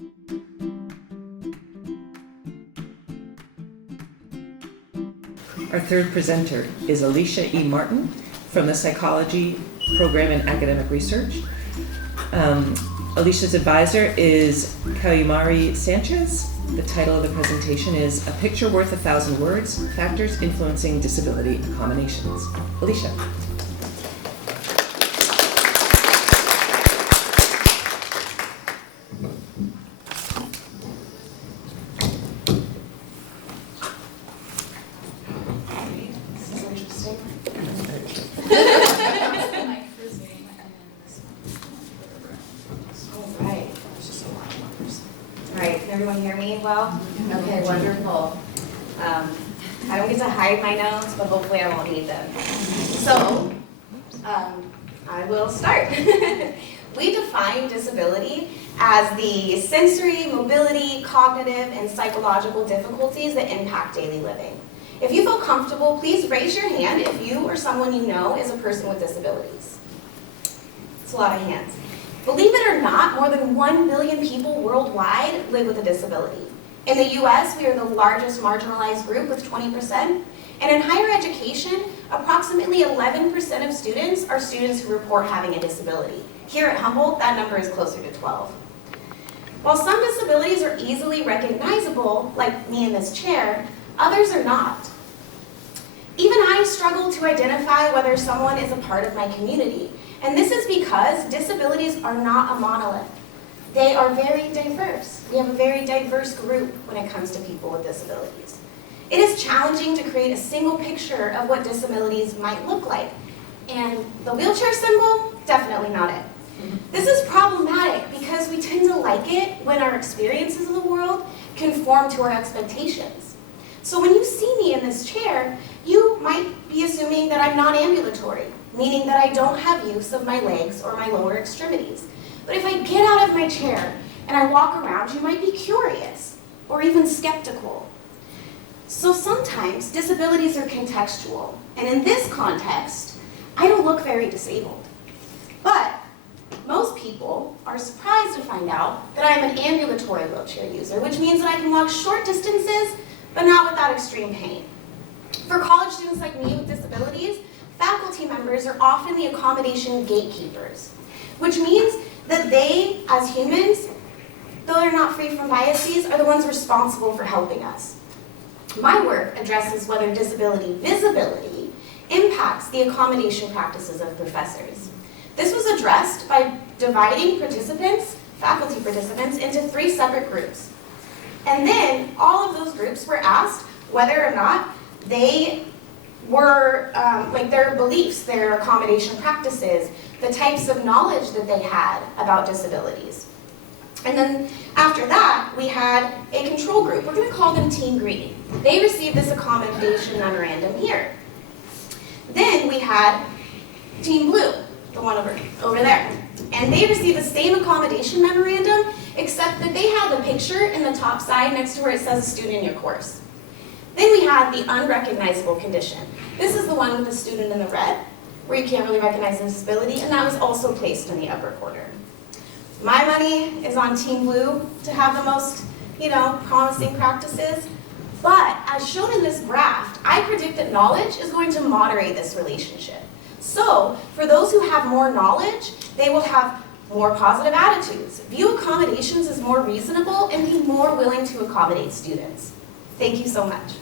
Our third presenter is Alicia E. Martin from the Psychology Program in Academic Research. Alicia's advisor is Kayumari Sanchez. The title of the presentation is A Picture Worth 1,000 Words, Factors Influencing Disability Accommodations. Alicia. Well? Okay, wonderful. I don't get to hide my notes, but hopefully I won't need them. So, I will start. We define disability as the sensory, mobility, cognitive, and psychological difficulties that impact daily living. If you feel comfortable, please raise your hand if you or someone you know is a person with disabilities. It's a lot of hands. Believe it or not, more than 1 billion people worldwide live with a disability. In the US, we are the largest marginalized group with 20%. And in higher education, approximately 11% of students are students who report having a disability. Here at Humboldt, that number is closer to 12. While some disabilities are easily recognizable, like me in this chair, others are not. Even I struggle to identify whether someone is a part of my community. And this is because disabilities are not a monolith. They are very diverse. We have a very diverse group when it comes to people with disabilities. It is challenging to create a single picture of what disabilities might look like. And the wheelchair symbol, definitely not it. This is problematic because we tend to like it when our experiences of the world conform to our expectations. So when you see me in this chair, you might be assuming that I'm non-ambulatory, meaning that I don't have use of my legs or my lower extremities. But if I get out of my chair and I walk around, you might be curious or even skeptical. So sometimes disabilities are contextual, and in this context, I don't look very disabled. But most people are surprised to find out that I'm an ambulatory wheelchair user, which means that I can walk short distances, but not without extreme pain. For college students like me with disabilities, faculty members are often the accommodation gatekeepers, which means that they, as humans, though they're not free from biases, are the ones responsible for helping us. My work addresses whether disability visibility impacts the accommodation practices of professors. This was addressed by dividing participants, faculty participants, into 3 separate groups. And then all of those groups were asked whether or not they were, their beliefs, their accommodation practices, the types of knowledge that they had about disabilities. And then after that, we had a control group. We're going to call them Team Green. They received this accommodation memorandum here. Then we had Team Blue, the one over there. And they received the same accommodation memorandum, except that they had the picture in the top side next to where it says student in your course. Then we had the unrecognizable condition. This is the one with the student in the red, where you can't really recognize the disability, and that was also placed in the upper corner. My money is on Team Blue to have the most, promising practices, but as shown in this graph, I predict that knowledge is going to moderate this relationship. So, for those who have more knowledge, they will have more positive attitudes, view accommodations as more reasonable, and be more willing to accommodate students. Thank you so much.